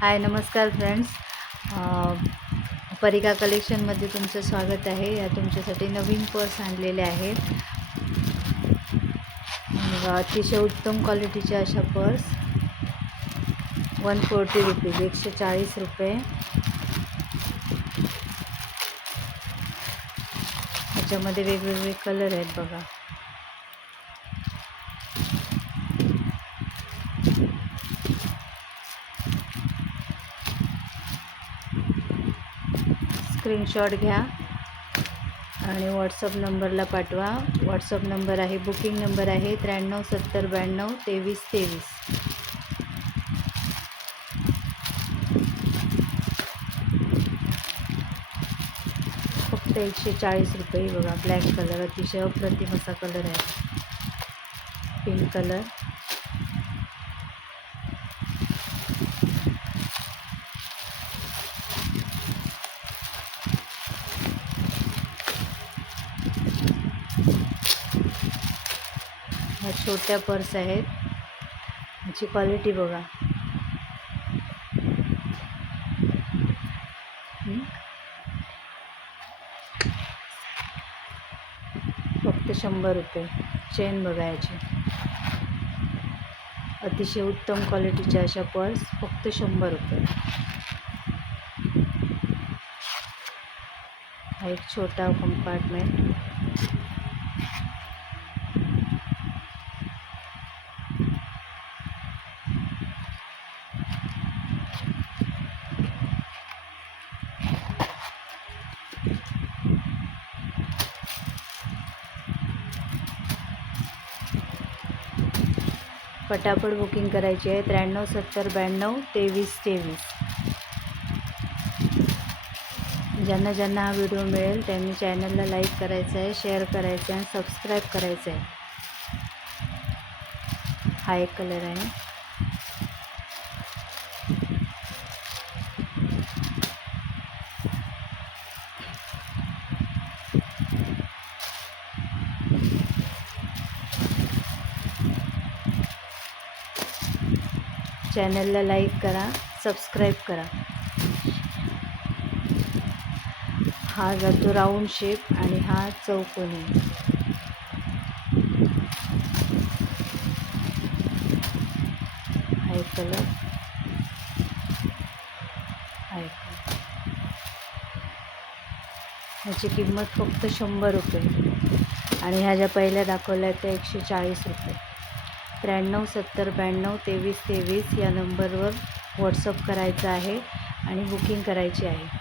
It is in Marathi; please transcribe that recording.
हाय नमस्कार फ्रेंड्स, परिका कलेक्शनमध्ये तुमचं स्वागत आहे। या तुमच्यासाठी नवीन पर्स आणलेले आहेत। अतिशय उत्तम क्वालिटीचे अशा पर्स 140 रुपीज, 140 रुपये। याच्यामध्ये वेगवेगळे कलर आहेत बघा। स्क्रीनशॉट घ्या आणि व्हॉट्सअप नंबरला पाठवा। व्हॉट्सअप नंबर आहे, बुकिंग नंबर आहे 93 70 92 23 23। फक्त 140 रुपये। बघा, ब्लॅक कलर अतिशय अप्रतिम असा कलर आहे, पिंक कलर। ह्या छोट्या पर्स आहेत, ह्याची क्वालिटी बघा। फक्त 100 रुपये। चेन बघा याची, अतिशय उत्तम क्वालिटीच्या अशा पर्स फक्त 100 रुपये। हा एक छोटा कंपार्टमेंट। पटापट बुकिंग करायची आहे 93 70 92 23 23। ज्यांना ज्यांना हा व्हिडिओ मिळेल त्यांनी चॅनलला लाईक करायचं आहे, शेअर करायचं आहे, सबस्क्राईब करायचं आहे। हा एक कलर आहे। चॅनलला लाईक करा, सबस्क्राईब करा। हा जातो राऊंड शेप आणि हा चौकोनी। हा एक कलर, हा एक कलर। ह्याची किंमत फक्त 100 रुपये आणि ह्या ज्या पहिल्या दाखवल्या त्या 140 रुपये। 93 70 92 23 23 या नंबरवर व्हॉट्सअप करायचं आहे आणि बुकिंग करायची आहे।